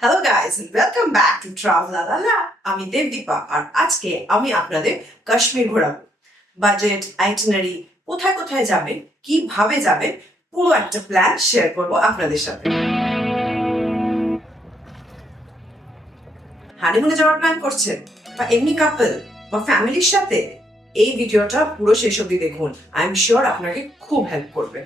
Hello guys, welcome back to travel আলালা। আমি দেবদীপা আর আজকে আমি আপনাদের কাশ্মীর ঘোরাবো। বাজেট, আইটিনারি, কোথায় কোথায় যাবেন, কিভাবে যাবেন, পুরো একটা প্ল্যান শেয়ার করবো আপনাদের সাথে। হানিমুনে যাওয়ার প্ল্যান করছেন বা এমনি কাপল বা ফ্যামিলির সাথে, এই ভিডিওটা পুরো শেষ অবধি দেখুন। আই এম শিওর আপনাকে খুব হেল্প করবে।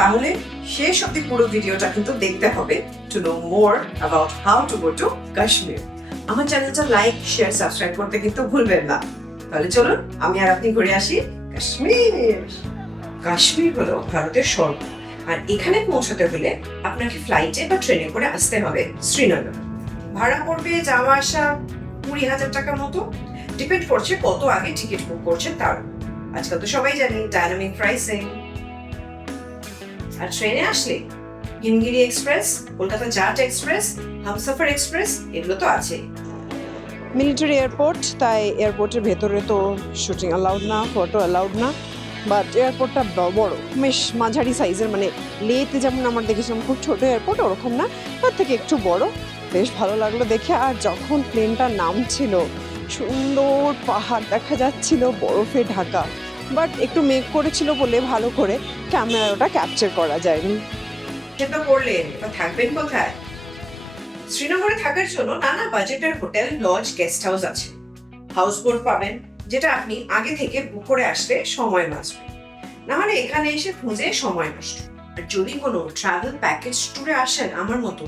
তাহলে শেষ অব্দি পুরো ভিডিওটা কিন্তু দেখতে হবে to know more about how to go to Kashmir. আমার চ্যানেলটা লাইক, শেয়ার, সাবস্ক্রাইব করতে কিন্তু ভুলবেন না। তাহলে চলুন আমি আর আপনি ঘুরে আসি কাশ্মীর। কাশ্মীর হলো ভারতের স্বর্গ, আর এখানে পৌঁছতে হলে আপনাকে ফ্লাইটে বা ট্রেনে করে আসতে হবে শ্রীনগর। ভাড়া পড়বে যাওয়া আসা 20,000 টাকার মতো, ডিপেন্ড করছে কত আগে টিকিট বুক করছেন তার। আজকাল তো সবাই জানি ডায়নামিক প্রাইসিং। আর ট্রেনে আসলে হিমগিরি এক্সপ্রেস, কলকাতা জাট এক্সপ্রেস, হামসফর এক্সপ্রেস, এগুলো তো আছে। মিলিটারি এয়ারপোর্ট, তাই এয়ারপোর্টের ভেতরে তো শুটিং অ্যালাউড না, ফটো অ্যালাউড না। বাট এয়ারপোর্টটা বড়, বেশ মাঝারি সাইজের, মানে লেতে যেমন আমরা দেখেছিলাম খুব ছোট এয়ারপোর্ট, ওরকম না, তার থেকে একটু বড়। বেশ ভালো লাগলো দেখে। আর যখন প্লেনটা নামছিল সুন্দর পাহাড় দেখা যাচ্ছিল বরফে ঢাকা, বাট একটু মেঘ করেছিল বলে ভালো করে ক্যামেরাটা ক্যাপচার করা যায়নি। সে তো করলেন, এবার থাকবেন কোথায়? শ্রীনগরে থাকার জন্য নানা বাজেটের হোটেল, লজ, গেস্ট হাউস আছে। হাউস বোট পাবেন, যেটা আপনি আগে থেকে বুক করে আসলে সময় বাঁচবে, না হলে এখানে এসে খুঁজে সময় নষ্ট। আর যদি কোনো ট্রাভেল প্যাকেজ ট্যুরে আসেন আমার মতো,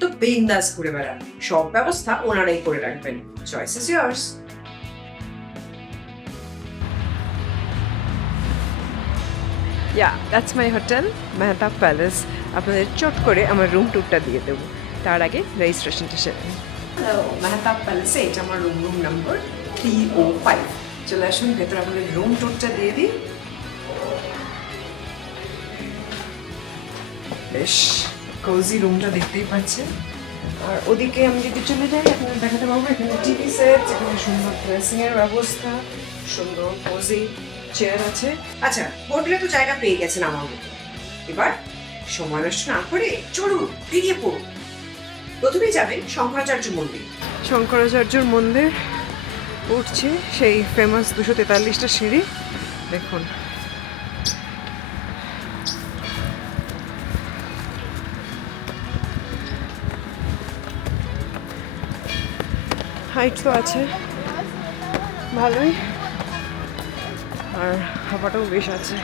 তো বিন্দাস ঘুরে বেড়ান, সব ব্যবস্থা ওনারাই করে রাখবেন। Choice is years. That's my hotel Mehtab palace. আপনাদের চট করে আমার রুম ট্যুরটা দিয়ে দেবো, তার আগে রেজিস্ট্রেশনটা সেরে নিই। হ্যালো, মেহতাব প্যালেসে এটা আমার রুম নাম্বার 305। চলে আসুন ভেতরে, আপনাদের রুম ট্যুরটা দিয়ে দিই। বেশ কোজি রুমটা দেখতেই পাচ্ছেন। আর ওদিকে আমি যদি চলে যাই আপনাদের দেখাতে পারবো, এখানে টিভি সেট, যেখানে সুন্দর ড্রেসিং এর ব্যবস্থা, সুন্দর কোজি চেয়ার আছে। আচ্ছা, হোটেলে তো জায়গা পেয়ে গেছেন আমার মতো, এবার সময় নষ্ট না করে চলুন বেরিয়ে পড়ুন। প্রথমেই যাবেন শঙ্করাচার্য মন্দির। শঙ্করাচার্যর মন্দির উঠছি, সেই ফেমাস 243টা সিঁড়ি দেখুন। হাইট তো আছে ভালোই, আর হাওয়াটাও বেশ আছে।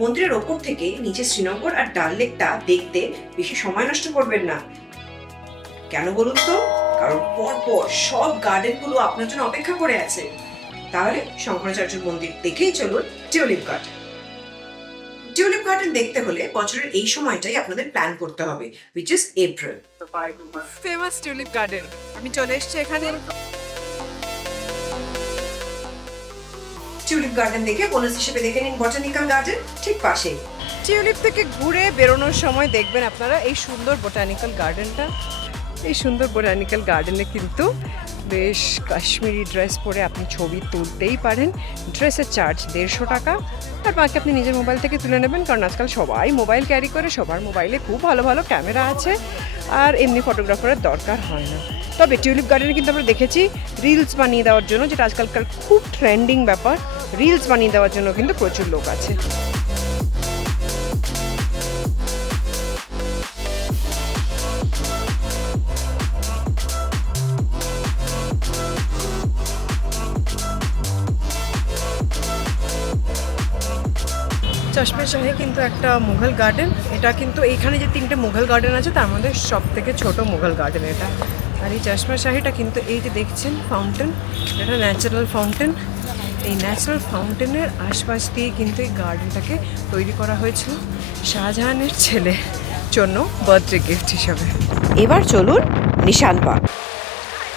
মন্দিরের ওপর থেকে নিচে শ্রীনগর আর ডাল লেকটা দেখতে বেশি সময় নষ্ট করবেন না। কেন বলুন তো? কারণ পরপর সব গার্ডেন গুলো আপনার জন্য অপেক্ষা করে আছে। তাহলে শঙ্করাচার্য মন্দির দেখেই চলুন টিউলিপ গার্ডেন। টিউলিপ গার্ডেন দেখতে হলে বছরের এই সময়টাই আপনাদের প্ল্যান করতে হবে, which is April. Famous tulip garden, আমি চলে এসেছি এখানে। টিউলিপ গার্ডেন দেখে বোনাস হিসেবে দেখে নিন বটানিক্যাল গার্ডেন ঠিক পাশেই। টিউলিপ থেকে ঘুরে বেরোনোর সময় দেখবেন আপনারা এই সুন্দর বোটানিক্যাল গার্ডেনটা। এই সুন্দর বোটানিক্যাল গার্ডেনে কিন্তু বেশ কাশ্মীরি ড্রেস পরে আপনি ছবি তুলতেই পারেন। ড্রেসের চার্জ 150 টাকা, আর বাকি আপনি নিজের মোবাইল থেকে তুলে নেবেন, কারণ আজকাল সবাই মোবাইল ক্যারি করে, সবার মোবাইলে খুব ভালো ভালো ক্যামেরা আছে, আর এমনি ফটোগ্রাফারের দরকার হয় না। তবে টিউলিপ গার্ডেনে কিন্তু আমরা দেখেছি রিলস বানিয়ে দেওয়ার জন্য, যেটা আজকালকার খুব ট্রেন্ডিং ব্যাপার, রিলস বানিয়ে দেওয়ার জন্য কিন্তু প্রচুর লোক আছে। চশমা শাহী কিন্তু একটা মুঘল গার্ডেন, এটা কিন্তু এইখানে যে 3টে মুঘল গার্ডেন আছে তার মধ্যে সব থেকে ছোট মুঘল গার্ডেন এটা। আর এই চশমা শাহীটা কিন্তু এই যে দেখছেন ফাউন্টেন, এটা ন্যাচারাল ফাউন্টেন। এই ন্যাচারাল ফাউন্টেনের আশপাশ দিয়ে কিন্তু এই গার্ডেনটাকে তৈরি করা হয়েছিল শাহজাহানের ছেলের জন্য বার্থডে গিফট হিসাবে। এবার চলুন নিশানবাগ।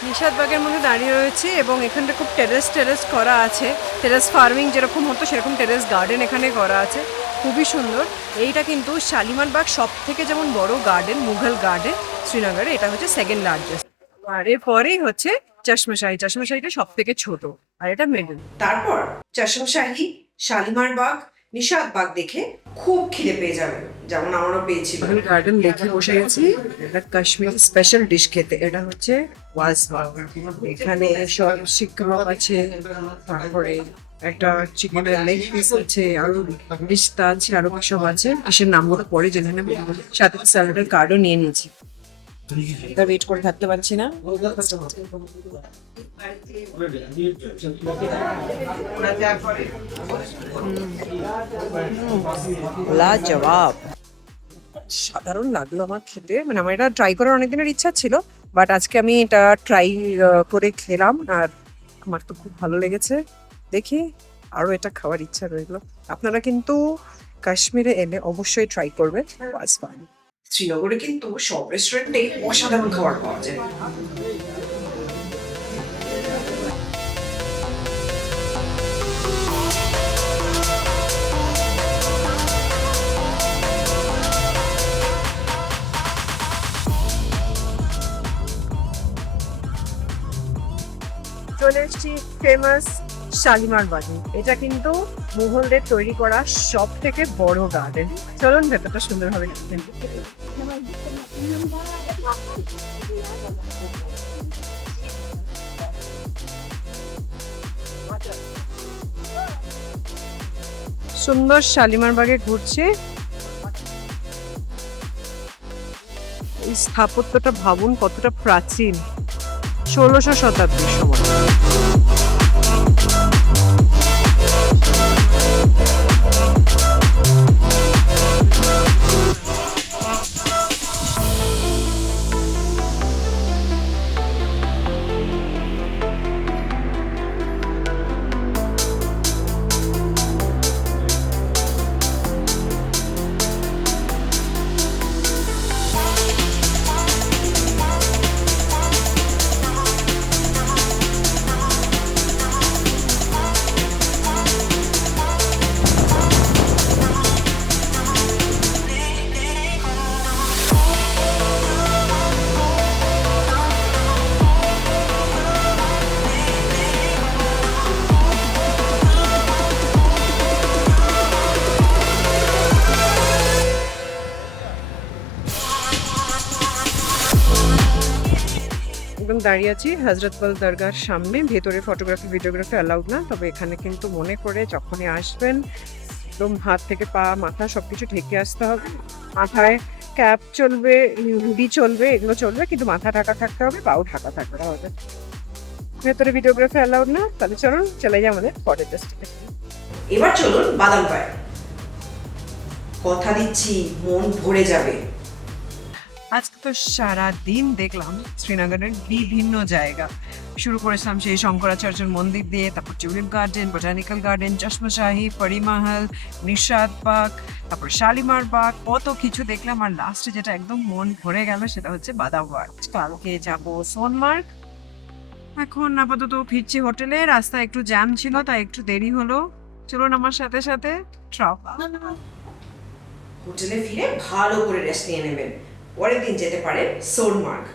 নিশাদবাগের মধ্যে দাঁড়িয়ে রয়েছে, এবং এখানটা খুব টেরেস করা আছে, টেরেস ফার্মিং যেরকম হতো সেরকম টেরেস গার্ডেন এখানে করা আছে, খুবই সুন্দর। এইটা কিন্তু শালিমার বাগ সব থেকে যেমন বড় গার্ডেন, মুঘল গার্ডেন শ্রীনগরে, এটা হচ্ছে সেকেন্ড লার্জেস্ট। আর এরপরেই হচ্ছে চশমাশাহী, চশমাশাহীটা সব থেকে ছোট, আর এটা মিডল। তারপর চশমশাহী, শালিমার বাগ, নিশাদ বাগ দেখে খুব খিদে পেয়ে যাবে, যেমন আমারও পেয়েছিল। গার্ডেন দেখে বসে গেছি এটা কাশ্মীরি স্পেশাল ডিশ খেতে। এটা হচ্ছে ওয়াজওয়ান। এখানে সব শিককাবাব আছে, তারপরে একটা চিকেনের লেগ পিস আছে, আরো ডিশটা আছে, আরো সব আছে। ডিশের নামগুলো পরে জেনে নেবে। সাথে স্যালাডের কার্ডও নিয়ে নিয়েছি। এটা ওয়েট করে থাকতে পারছি না। লাজবাব, সাধারণ লাগলো আমার খেতে। মানে আমার এটা ট্রাই করার অনেকদিনের ইচ্ছা ছিল, বাট আজকে আমি এটা ট্রাই করে খেলাম আর আমার তো খুব ভালো লেগেছে। দেখি আরো এটা খাওয়ার ইচ্ছা রইলো। আপনারা কিন্তু কাশ্মীরে এলে অবশ্যই ট্রাই করবেন ওয়াজওয়ান। শ্রীনগরে কিন্তু সব রেস্টুরেন্টে অসাধারণ খাবার পাওয়া যায়। চলে এসেছি ফেমাস শালিমার বাড়ি। এটা কিন্তু মুঘলদের তৈরি করা সব থেকে বড় গার্ডেন। চলুন ভেতরটা সুন্দরভাবে দেখবেন। সুন্দর শালিমার বাগে ঘুরছে। এই স্থাপত্যটা ভাবুন কতটা প্রাচীন, 1600 শতাব্দীর সময়। একদম দাঁড়িয়ে আছি হজরতবল দরগার সামনে। ভেতরে ফটোগ্রাফি ভিডিওগ্রাফি অ্যালাউড না, তবে এখানে কিন্তু মনে করে যখনই আসবেন একদম হাত থেকে পা মাথা সবকিছু ঢেকে আসতে হবে। মাথায় ক্যাপ চলবে, হুডি চলবে, এগুলো চলবে, কিন্তু মাথা ঢাকা থাকতে হবে, পাও ঢাকা থাকতে হবে। ভেতরে ভিডিওগ্রাফি অ্যালাউড না। তাহলে চলুন চলে যাই আমাদের পরের ডেস্টিনেশন। এবার চলুন বাদাম পায়, কথা দিচ্ছি মন ভরে যাবে। আজকে তো সারা দিন দেখলাম শ্রীনগরের বিভিন্ন জায়গা। শুরু করেছিলাম সেই শঙ্করাচার্যের মন্দির দিয়ে, তারপর tulip garden, botanical garden, Chashmashahi, Parimahal, Nishat Bagh, তারপর শালিমার বাগ, কত কিছু দেখলাম। আর লাস্টে যেটা একদম মন ভরে গেল সেটা হচ্ছে বাদাম বাগ। কালকে যাবো সোনমার্গ। এখন আপাতত ফিরছি হোটেলে। রাস্তায় একটু জ্যাম ছিল, তাই একটু দেরি হলো। চলুন আমার সাথে সাথে হোটেলে ফিরে ভালো করে রেস্ট নিয়ে নেবেন, পরের দিন যেতে পারেন সোনমার্গ।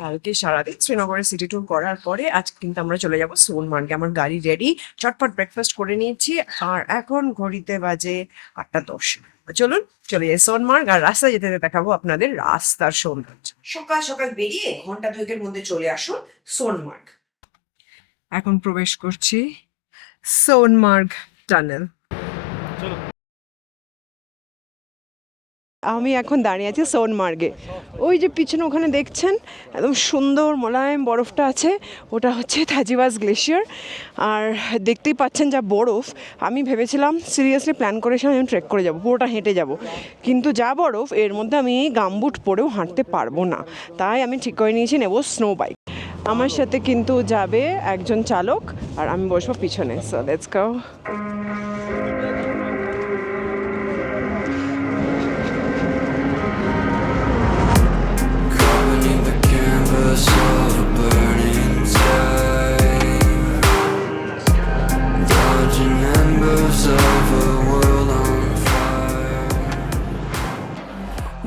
কালকে সারাদিন শ্রীনগরে সিটি ট্যুর করার পরে আজ কিন্তু আমরা চলে যাব সোনমার্গে। আমার গাড়ি রেডি, চটপট ব্রেকফাস্ট করে নিয়েছি, আর এখন ঘড়িতে বাজে 8:10। চলুন চলে যাই সোনমার্গ। আর রাস্তায় যেতে যেতে দেখাবো আপনাদের রাস্তার সৌন্দর্য। সকাল সকাল বেরিয়ে ঘন্টা দুয়েকের মধ্যে চলে আসুন সোনমার্গ। এখন প্রবেশ করছি সোনমার্গ টানেল। আমি এখন দাঁড়িয়ে আছি সোনমার্গে। ওই যে পিছনে ওখানে দেখছেন একদম সুন্দর মোলায়েম বরফটা আছে, ওটা হচ্ছে থাজিওয়াজ গ্লেশিয়ার। আর দেখতেই পাচ্ছেন যা বরফ। আমি ভেবেছিলাম সিরিয়াসলি প্ল্যান করেছিলাম আমি ট্রেক করে যাব, পুরোটা হেঁটে যাব, কিন্তু যা বরফ এর মধ্যে আমি গামবুট পরেও হাঁটতে পারবো না। তাই আমি ঠিক করে নিয়েছি নেব স্নো বাইক। আমার সাথে কিন্তু যাবে একজন চালক আর আমি বসবো পিছনে। So let's go.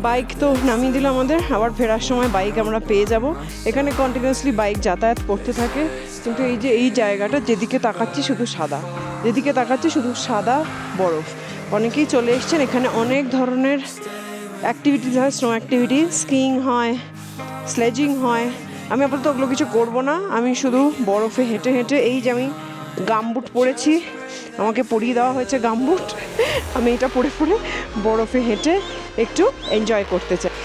বাইক তো নামিয়ে দিল আমাদের, আবার ফেরার সময় বাইক আমরা পেয়ে যাব। এখানে কন্টিনিউয়াসলি বাইক যাতায়াত করতে থাকে, কিন্তু এই যে এই জায়গাটা যেদিকে তাকাচ্ছি শুধু সাদা। যেদিকে তাকাচ্ছে শুধু সাদা বরফ। অনেকেই চলে এসছেন, এখানে অনেক ধরনের অ্যাক্টিভিটিস হয়, স্নো অ্যাক্টিভিটি, স্কিইং হয়, স্লেজিং হয়। আমি আপাতত ওগুলো কিছু করবো না, আমি শুধু বরফে হেঁটে হেঁটে, এই যে আমি গামবুট পরেছি, আমাকে পরিয়ে দেওয়া হয়েছে গামবুট, আমি এটা পরে পরে বরফে হেঁটে একটু এনজয় করতে চাই।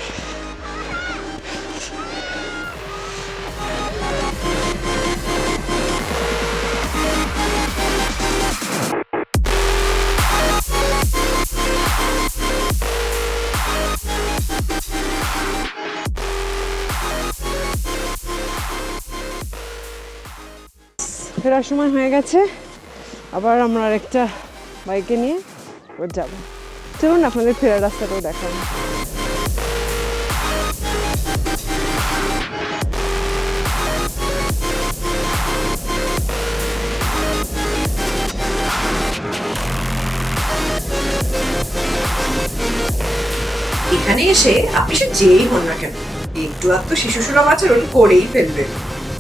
ফেরার সময় হয়ে গেছে, আবার আমরা আরেকটা বাইকে নিয়ে এবার যাবো। চলুন আপনাদের ফেরার রাস্তাটাও দেখাবো। এখানে এসে আপনি সে যেই হন না কেন, একটু আধটু শিশুসুলভ আচরণ করেই ফেলবেন।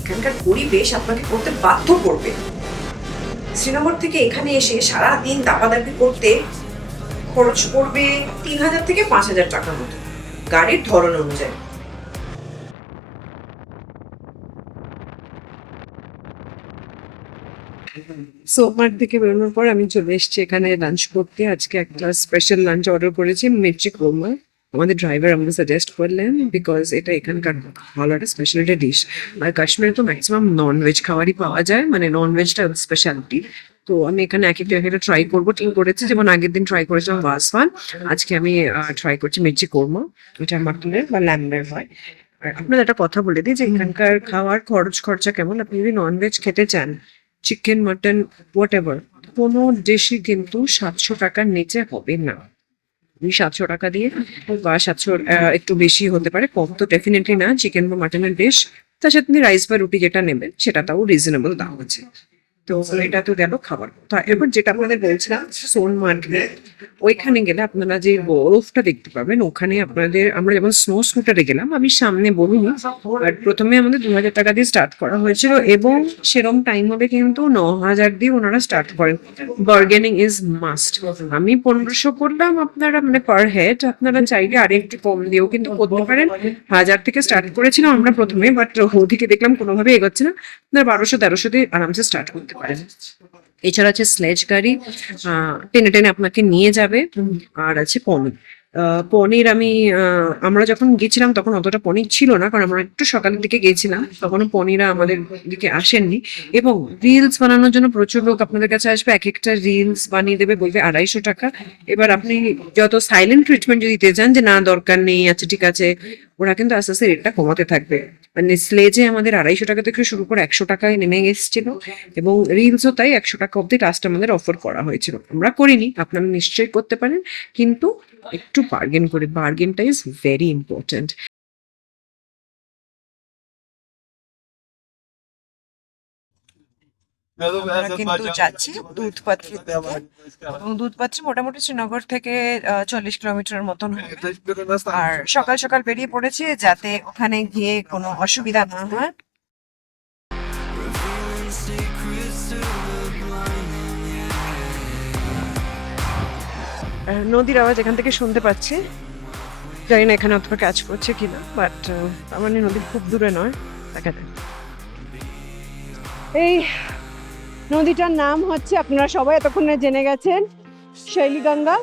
এখানকার পরিবেশ আপনাকে করতে বাধ্য করবে। শ্রীনগর থেকে এখানে এসে সারাদিন দাপাদাপি করতে খরচ পড়বে 3,000 থেকে 5,000 টাকার মতো, গাড়ির ধরন অনুযায়ী। সোমবার থেকে বেরোনোর পর আমি চলে এসেছি এখানে লাঞ্চ করতে। আজকে একটা স্পেশাল লাঞ্চ অর্ডার করেছি, মির্চি কোরমা। আমাদের ড্রাইভার আমাকে সাজেস্ট করলেন, বিকজ এটা এখানকার ভালো একটা স্পেশালিটি ডিশ। আর কাশ্মীরে তো ম্যাক্সিমাম ননভেজ খাবারই পাওয়া যায়, মানে ননভেজটা স্পেশালিটি। তো আমি এখানে এক একটা ট্রাই করবো, ঠিক করেছি। যেমন আগের দিন ট্রাই করেছিলাম ওয়াজওয়ান, আজকে আমি ট্রাই করছি মির্চি কোরমা। এটা মাটনের বা ল্যাম্বের হয়। আর আপনাদের একটা কথা বলে দিই যে এখানকার খাওয়ার খরচা কেমন। আপনি যদি ননভেজ খেতে চান, চিকেন, মাটন, হোয়াট এভার, কোনো ডিশই কিন্তু 700 টাকার নিচে হবে না। 700 টাকা দিয়ে বা 700 একটু বেশি হতে পারে, কম তো ডেফিনেটলি না। চিকেন বা মাটনের ডিশ, তার সাথে আপনি রাইস বা রুটি যেটা নেবেন সেটা তাও রিজনেবল দাম আছে। তো এটা তো গেল খাবার কথা। এবার যেটা আপনাদের বলছিলাম, সোনমার্গে ওইখানে গেলে আপনারা যে বরফটা দেখতে পাবেন, ওখানে আপনাদের, আমরা যেমন স্নো স্কুটারে গেলাম, আমি সামনে বলিনি, বাট প্রথমে আমাদের 2,000 টাকা দিয়ে স্টার্ট করা হয়েছিল, এবং সেরম টাইম হবে কিন্তু 9,000 দিয়ে ওনারা স্টার্ট করেন। Bargaining is must. আমি 1,500 করলাম, আপনারা মানে পার হেড, আপনারা চাইলে আর একটু কম দিয়েও কিন্তু করতে পারেন। 1,000 থেকে স্টার্ট করেছিলাম আমরা প্রথমে, বাট ওদিকে দেখলাম কোনোভাবে এগোচ্ছে না, আপনারা 1200-1300 দিয়ে আরামসে স্টার্ট করতে পারেন। এছাড়া আছে স্লেজ গাড়ি, টেনে টেনে আপনাকে নিয়ে যাবে। আর আছে পনির। পনির আমরা যখন গেছিলাম তখন অতটা পনির ছিল না, কারণ আমরা একটু সকালের দিকে গেছিলাম, তখনও পনিরা আমাদের দিকে আসেননি। এবং রিলস বানানোর জন্য প্রচুর লোক আপনাদের কাছে আসবে, এক একটা রিলস বানিয়ে দেবে, বলবে 250 টাকা। এবার আপনি যত সাইলেন্ট ট্রিটমেন্ট যদি দিতে চান যে না দরকার নেই, আচ্ছা ঠিক আছে, ওরা কিন্তু আস্তে আস্তে রেটটা কমাতে থাকবে। মানে স্লেজে আমাদের 250 টাকা থেকে শুরু করে 100 টাকায় নেমে এসেছিল, এবং রিলসও তাই 100 টাকা অব্দি লাস্ট আমাদের অফার করা হয়েছিল। আমরা করিনি, আপনারা নিশ্চয়ই করতে পারেন, কিন্তু একটু বার্গেন করে, বার্গেনটা ইজ ভেরি ইম্পর্টেন্ট। আমরা কিন্তু যাচ্ছি দুধপাত্রি থেকে, এবং দুধপাত্রি মোটামুটি শ্রীনগর থেকে 40 কিলোমিটার মতন হবে। আর সকাল সকাল বেরিয়ে পড়েছি যাতে ওখানে গিয়ে কোনো অসুবিধা না হয়। নদীর আওয়াজ এখান থেকে শুনতে পাচ্ছি, জানি না এখানে অতটা ক্যাচ করছে কিনা, বাট আমার নদী খুব দূরে নয়, দেখা যায়। এই নদীটার নাম হচ্ছে, আপনারা সবাই এতক্ষণে জেনে গেছেন, শৈলীগঙ্গা।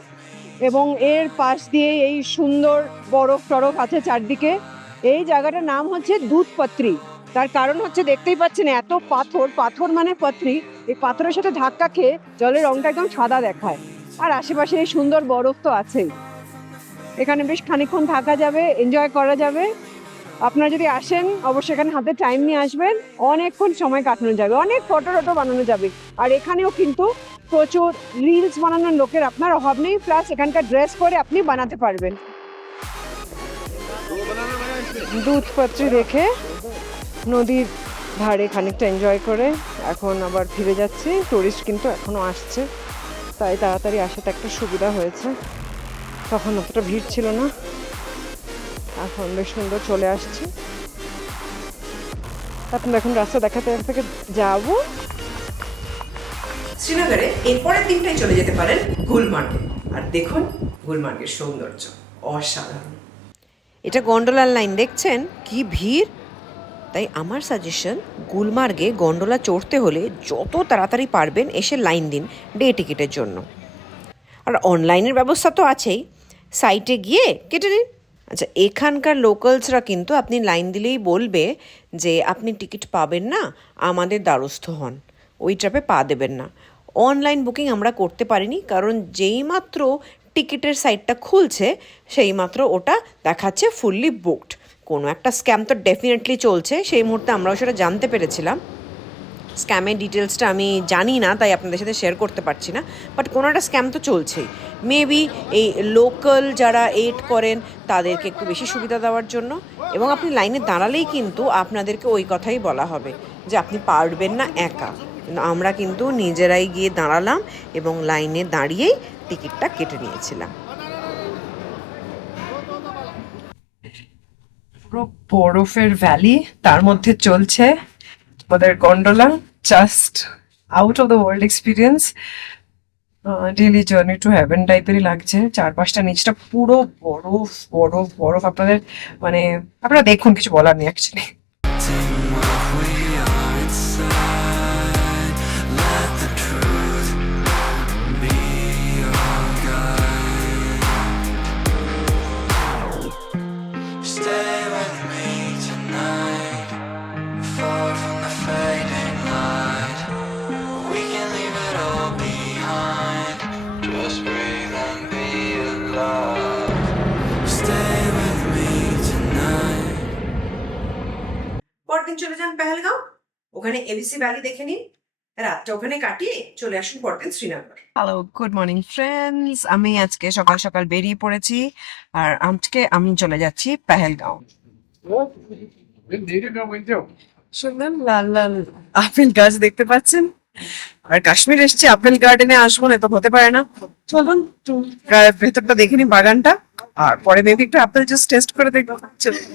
এবং এর পাশ দিয়ে এই সুন্দর বরফ টরফ আছে চারদিকে। এই জায়গাটার নাম হচ্ছে দুধপাত্রি। তার কারণ হচ্ছে, দেখতেই পাচ্ছেন এত পাথর, পাথর মানে পাত্রি, এই পাথরের সাথে ধাক্কা খেয়ে জলের রংটা একদম সাদা দেখায়। আর আশেপাশে এই সুন্দর বরফ তো আছেই। এখানে বেশ খানিকক্ষণ থাকা যাবে, এনজয় করা যাবে। আপনারা যদি আসেন অবশ্যই এখানে হাতে টাইম নিয়ে আসবেন, অনেকক্ষণ সময় কাটানো যাবে, অনেক ফটো টটো বানানো যাবে। আর এখানেও কিন্তু প্রচুর রিলস বানানোর লোকের আপনার অভাব নেই, প্লাস এখানকার ড্রেস করে আপনি বানাতে পারবেন। দুধপাত্রি দেখে নদীর ধারে খানিকটা এনজয় করে এখন আবার ফিরে যাচ্ছি। টুরিস্ট কিন্তু এখনো আসছে, তাই তাড়াতাড়ি আসাতে একটা সুবিধা হয়েছে, তখন অতটা ভিড় ছিল না। এখন বেশ সুন্দর চলে আসছি। আপনার এখন রাস্তা দেখাতে থেকে যাবো। শ্রীনগরে এই পরের দিনটাই চলে যেতে পারেন গুলমার্গে। আর দেখুন গুলমার্গের সৌন্দর্য অসাধারণ। এটা গন্ডোলার লাইন, দেখছেন কি ভিড়। তাই আমার সাজেশন, গুলমার্গে গন্ডোলা চড়তে হলে যত তাড়াতাড়ি পারবেন এসে লাইন দিন ডে টিকিটের জন্য। আর অনলাইনের ব্যবস্থা তো আছেই, সাইটে গিয়ে কেটে নিন। আচ্ছা, এখানকার লোকালসরা কিন্তু আপনি লাইন দিলেই বলবে যে আপনি টিকিট পাবেন না, আমাদের দ্বারস্থ হন, ওই ট্রাপে পা দেবেন না। অনলাইন বুকিং আমরা করতে পারিনি, কারণ যেইমাত্র টিকিটের সাইটটা খুলছে সেই মাত্র ওটা দেখাচ্ছে ফুললি বুকড। কোনো একটা স্ক্যাম তো ডেফিনেটলি চলছে, সেই মুহূর্তে আমরাও সেটা জানতে পেরেছিলাম। স্ক্যামের ডিটেলসটা আমি জানি না, তাই আপনাদের সাথে শেয়ার করতে পারছি না, বাট কোনো একটা স্ক্যাম তো চলছেই। মেবি এই লোকাল যারা এড করেন তাদেরকে একটু বেশি সুবিধা দেওয়ার জন্য। এবং আপনি লাইনে দাঁড়ালেই কিন্তু আপনাদেরকে ওই কথাই বলা হবে যে আপনি পারবেন না একা। কিন্তু আমরা কিন্তু নিজেরাই গিয়ে দাঁড়ালাম এবং লাইনে দাঁড়িয়েই টিকিটটা কেটে নিয়েছিলাম। পুরো বরফের ভ্যালি, তার মধ্যে চলছে আমাদের gondola. Just out of the world experience, daily journey to heaven টাইপেরই লাগছে। চারপাশটা নিচটা পুরো বরফ বরফ বরফ। আপনাদের মানে আপনারা দেখুন, কিছু বলার নেই অ্যাকচুয়ালি। পরদিন চলে যান পেহেলগাঁও, ওখানে এবিসি ভ্যালি দেখে নিন, রাতটা ওখানে কাটিয়ে চলে আসুন পরদিন Srinagar. Hello, good morning friends. আমি আজকে সকাল সকাল বেরিয়ে পড়েছি, আর আজকে আমি চলে যাচ্ছি পেহেলগাঁও। শুনলাম লাল লাল আপেল গাছ দেখতে পাচ্ছেন, আর কাশ্মীর এসছি, আপেল গার্ডেনে আসবো না তো হতে পারে না। চলুন ভেতরটা দেখে নি বাগানটা, আর পরে মেবি একটু আপেল জুস টেস্ট করে দেখবো। চলুন।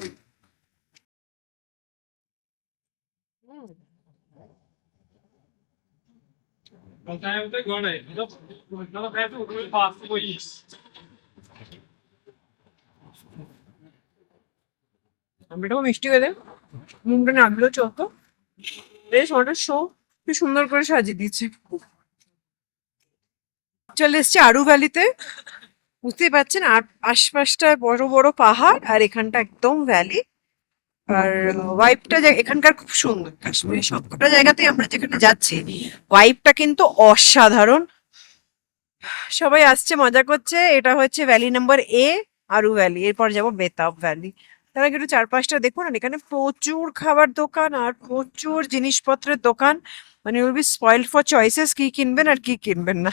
আমরাও মিষ্টি হয়ে মুখটা নামলেও চলতো। বেশ অনেক শো কি সুন্দর করে সাজিয়ে দিচ্ছে। চলে এসছে আরু ভ্যালিতে, বুঝতেই পারছেন, আর আশপাশটা বড় বড় পাহাড় আর এখানটা একদম ভ্যালি। আর ওয়াইবটা এখানকার খুব সুন্দর। কাশ্মীরের সবকটা জায়গাতেই আমরা যেখানে যাচ্ছি ওয়াইবটা কিন্তু অসাধারণ। সবাই আসছে, মজা করছে। এটা হচ্ছে valley number A, Aru valley. এরপর যাবো বেতাব ভ্যালি। তার আগে একটু চারপাশটা দেখুন। আর এখানে প্রচুর খাবার দোকান আর প্রচুর জিনিসপত্রের দোকান, মানে will be spoiled for choices, কি কিনবেন আর কি কিনবেন না।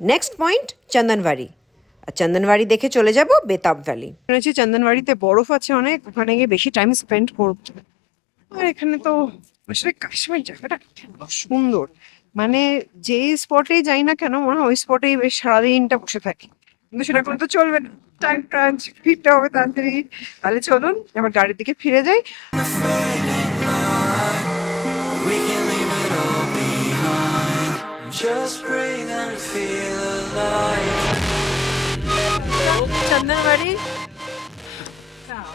নেক্সট পয়েন্ট চন্দনবাড়ি, আর চন্দনবাড়ি দেখে চলে যাব বেতাব ভ্যালি। শুনেছি চন্দনবাড়িতে বরফ আছে অনেক, ওখানে গিয়ে বেশি টাইম স্পেন্ড করব। আর এখানে তো আসলে কাশ্মীর জায়গাটা সুন্দর, মানে যে স্পটেই যাই না কেন মনে হয় ওই স্পটেই বেশ সারাদিনটা বসে থাকি। কিন্তু সেটা করলে তো চলবে না, টাইম ক্রাঞ্চ, ফিরতে হবে তাড়াতাড়ি। তাহলে চলুন এবার গাড়ির দিকে ফিরে যাই। চন্দনবাড়ি,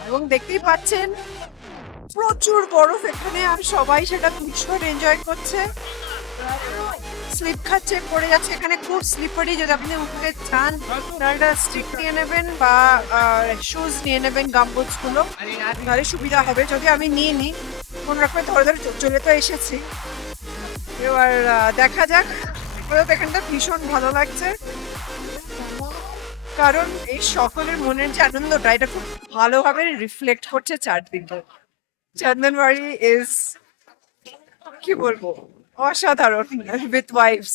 এবং দেখতেই পাচ্ছেন প্রচুর বরফ এখানে, আর সবাই সেটা ভীষণ এনজয় করছে। স্লিপ খাচ্ছে, পড়ে যাচ্ছে। এখানে খুব স্লিপারি, যদি আপনি উঠতে চান তাহলে স্টিক নিয়ে নেবেন বা শুজ নিয়ে নেবেন, গামবুটস গুলো, তাহলে সুবিধা হবে। যদি আমি নিয়ে নিই, কোন রকমের ধরে ধরে চলে তো এসেছি। এবার দেখা যাক। এখানটা ভীষণ ভালো লাগছে, কারণ এই সকলের মনের যে আনন্দটা এটা খুব ভালোভাবে রিফ্লেক্ট করছে চারদিকে। চন্দনবাড়ি ইজ, কি বলবো, অসাধারণ উইথ ওয়াইবস।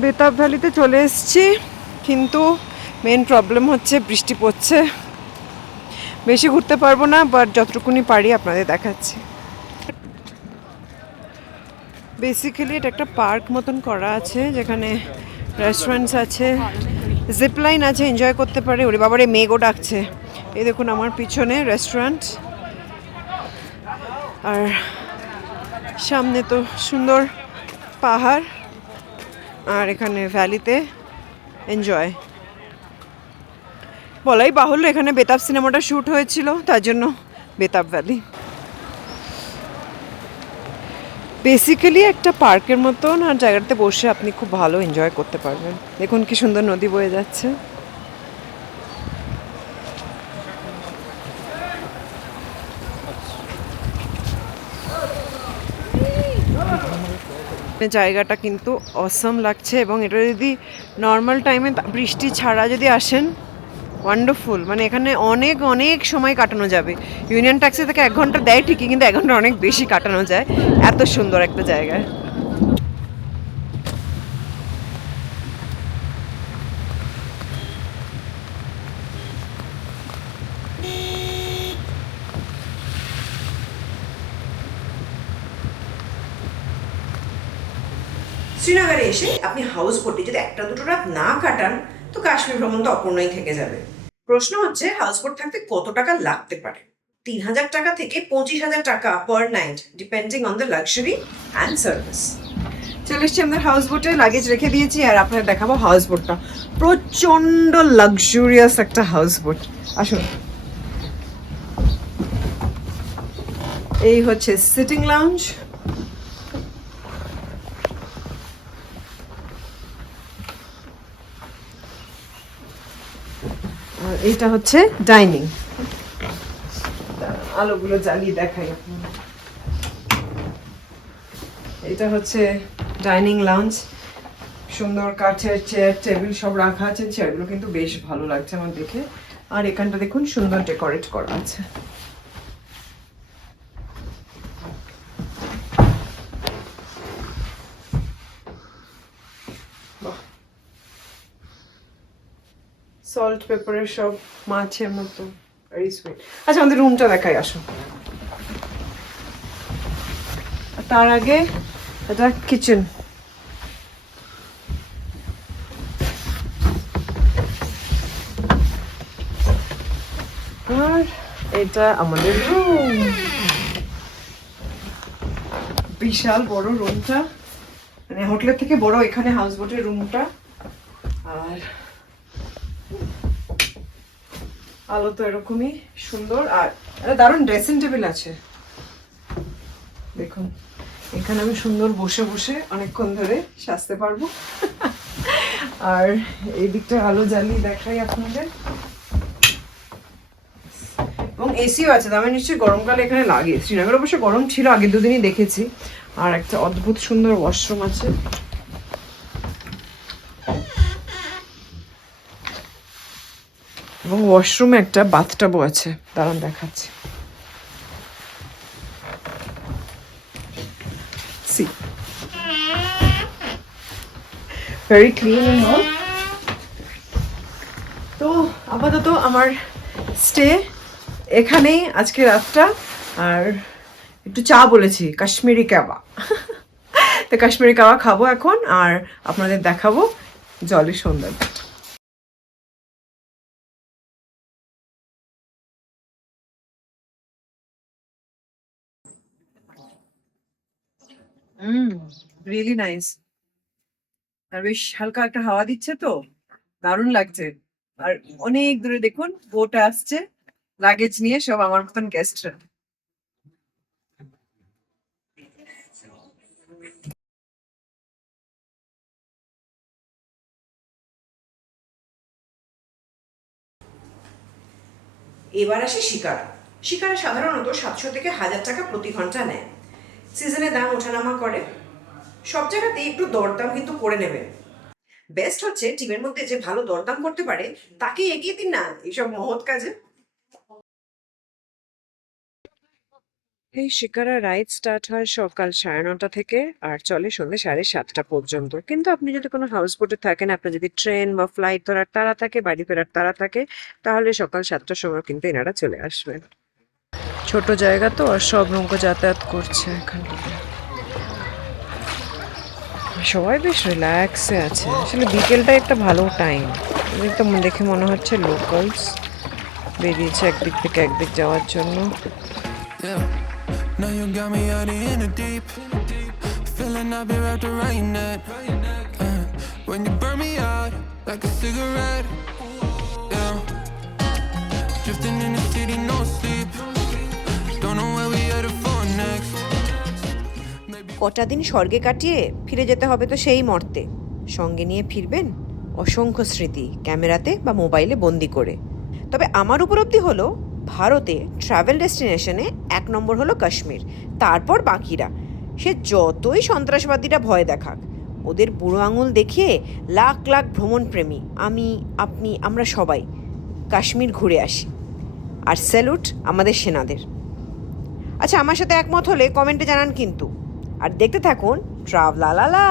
বেতাব ভ্যালিতে চলে এসেছি, কিন্তু মেন প্রবলেম হচ্ছে বৃষ্টি পড়ছে। বেশি ঘুরতে পারবো না, বাট যতটুকুনি পারি আপনাদের দেখাচ্ছি। বেসিক্যালি এটা একটা পার্ক মতন করা আছে, যেখানে রেস্টুরেন্টস আছে, জিপলাইন আছে, এনজয় করতে পারে। ওরে বাবারে মেঘও ডাকছে। এই দেখুন আমার পিছনে রেস্টুরেন্ট, আর সামনে তো সুন্দর পাহাড়, আর এখানে ভ্যালিতে এনজয়। বলাই বাহুল্য এখানে বেতাব সিনেমাটা শ্যুট হয়েছিল, তার জন্য বেতাব ভ্যালি। বেসিক্যালি একটা পার্কের মতন, আর জায়গাটাতে বসে আপনি খুব ভালো এনজয় করতে পারবেন। দেখুন কি সুন্দর নদী বয়ে যাচ্ছে। জায়গাটা কিন্তু অসম লাগছে, এবং এটা যদি নর্মাল টাইমে বৃষ্টি ছাড়া যদি আসেন, ওয়ান্ডারফুল। মানে এখানে অনেক অনেক সময় কাটানো যাবে। ইউনিয়ন ট্যাক্সি থেকে 1 ঘন্টা দেয় ঠিকই, কিন্তু 1 ঘন্টা অনেক বেশি কাটানো যায়, এত সুন্দর একটা জায়গায়। শ্রীনগরে এসে আপনি হাউস বোটে যদি একটা দুটো রাত না কাটান, তো কাশ্মীর ভ্রমণ তো অপূর্ণই থেকে যাবে। প্রশ্ন হচ্ছে হাউস বোট থাকতে কত টাকা লাগতে পারে। 3,000 টাকা থেকে 25,000 টাকা per night, depending on the luxury and service. চলে এসছি আমাদের হাউস বোটে, লাগেজ রেখে দিয়েছি, আর আপনাদের দেখাবো হাউস বোটটা। প্রচন্ড লাক্সুরিয়াস একটা হাউস বোট। আসুন, এই হচ্ছে সিটিং লাউঞ্জ, আর এইটা হচ্ছে ডাইনিং। আলোগুলো জ্বালিয়ে দেখাই আপনাদের। এটা হচ্ছে ডাইনিং লাউঞ্জ, সুন্দর কাঠের চেয়ার টেবিল সব রাখা আছে। চেয়ারগুলো কিন্তু বেশ ভালো লাগছে আমার দেখে। আর এখানটা দেখুন সুন্দর ডেকোরেট করা আছে। সল্ট পেপারের সব মাছের মতো, ভেরি সুইট। আচ্ছা, আমাদের রুমটা দেখাই, আসো। তার আগে এটা কিচেন। আর এটা আমাদের রুম, বিশাল বড় রুমটা, মানে হোটেলের থেকে বড় এখানে হাউস বোটের রুমটা। আর আলো তো এরকমই সুন্দর, আর একটা দারুণ ড্রেসিং টেবিল আছে। দেখুন, এখানে আমি সুন্দর বসে বসে অনেকক্ষণ ধরে সাজতে পারবো। আর এই দিকটা আলো জ্বালিয়ে দেখাই আপনাদের। এবং এসিও আছে, আমি নিশ্চয়ই গরমকালে এখানে লাগে। শ্রীনগর অবশ্য গরম ছিল, আগের দুদিনই দেখেছি। আর একটা অদ্ভুত সুন্দর ওয়াশরুম আছে। এবং ওয়াশরুমে একটা বাথটাবও আছে, দাঁড়ান দেখাচ্ছি। See, very clean and all. তো আপাতত আমার স্টে এখানেই আজকে রাতটা। আর একটু চা বলেছি, কাশ্মীরি কাবা। তো কাশ্মীরি কাবা খাবো এখন, আর আপনাদের দেখাবো জলের সৌন্দর্য। Really nice. আর বেশ হালকা একটা হাওয়া দিচ্ছে, তো দারুণ লাগছে। আর অনেক দূরে দেখুন বোট আসছে, লাগেজ নিয়ে সব আমার মতন গেস্টরা। এবার আসে শিকারা। শিকারা সাধারণত 700 থেকে 1,000 টাকা প্রতি ঘন্টা নেয়। সিজনে দাম ওঠানামা করে, সব জায়গাতে একটু দরদাম কিন্তু করে নেবেন। বেস্ট হচ্ছে টিমের মধ্যে যে ভালো দরদাম করতে পারে তাকে এগিয়ে দিন না এইসব মহৎ কাজে। এই শিকারা রাইড স্টার্ট হয় সকাল 9:30 থেকে, আর চলে সন্ধ্যে 7:30 পর্যন্ত। কিন্তু আপনি যদি কোনো হাউস বোটে থাকেন, আপনার যদি ট্রেন বা ফ্লাইট ধরার তাড়া থাকে, বাড়ি ফেরার তাড়া থাকে, তাহলে সকাল 7টার সময় কিন্তু এনারা চলে আসবেন। ছোট জায়গা তো, আর সব নৌকো যাতায়াত করছে এখান থেকে। সবাই বেশ রিল্যাক্সে আছে, আসলে বিকেলটা একটা ভালো টাইম। তো দেখে মনে হচ্ছে লোকালস বেরিয়েছে একদিক থেকে একদিক যাওয়ার জন্য। Yeah, now you got me out in the deep. Feeling I've been wrapped around that. When you burn me out like a cigarette. Yeah, drifting in the city, no sleep. Don't know where we headed for next. কটা দিন স্বর্গে কাটিয়ে ফিরে যেতে হবে তো সেই মর্তে। সঙ্গে নিয়ে ফিরবেন অসংখ্য স্মৃতি, ক্যামেরাতে বা মোবাইলে বন্দি করে। তবে আমার উপলব্ধি হলো ভারতে ট্রাভেল ডেস্টিনেশনে 1 নম্বর হলো কাশ্মীর, তারপর বাকিরা। সে যতই সন্ত্রাসবাদীরা ভয় দেখাক, ওদের বুড়ো আঙুল দেখিয়ে লাখ লাখ ভ্রমণপ্রেমী আমি, আপনি, আমরা সবাই কাশ্মীর ঘুরে আসি। আর স্যালুট আমাদের সেনাদের। আচ্ছা, আমার সাথে একমত হলে কমেন্টে জানান কিন্তু। আর দেখতে থাকুন ট্রাভলালালা।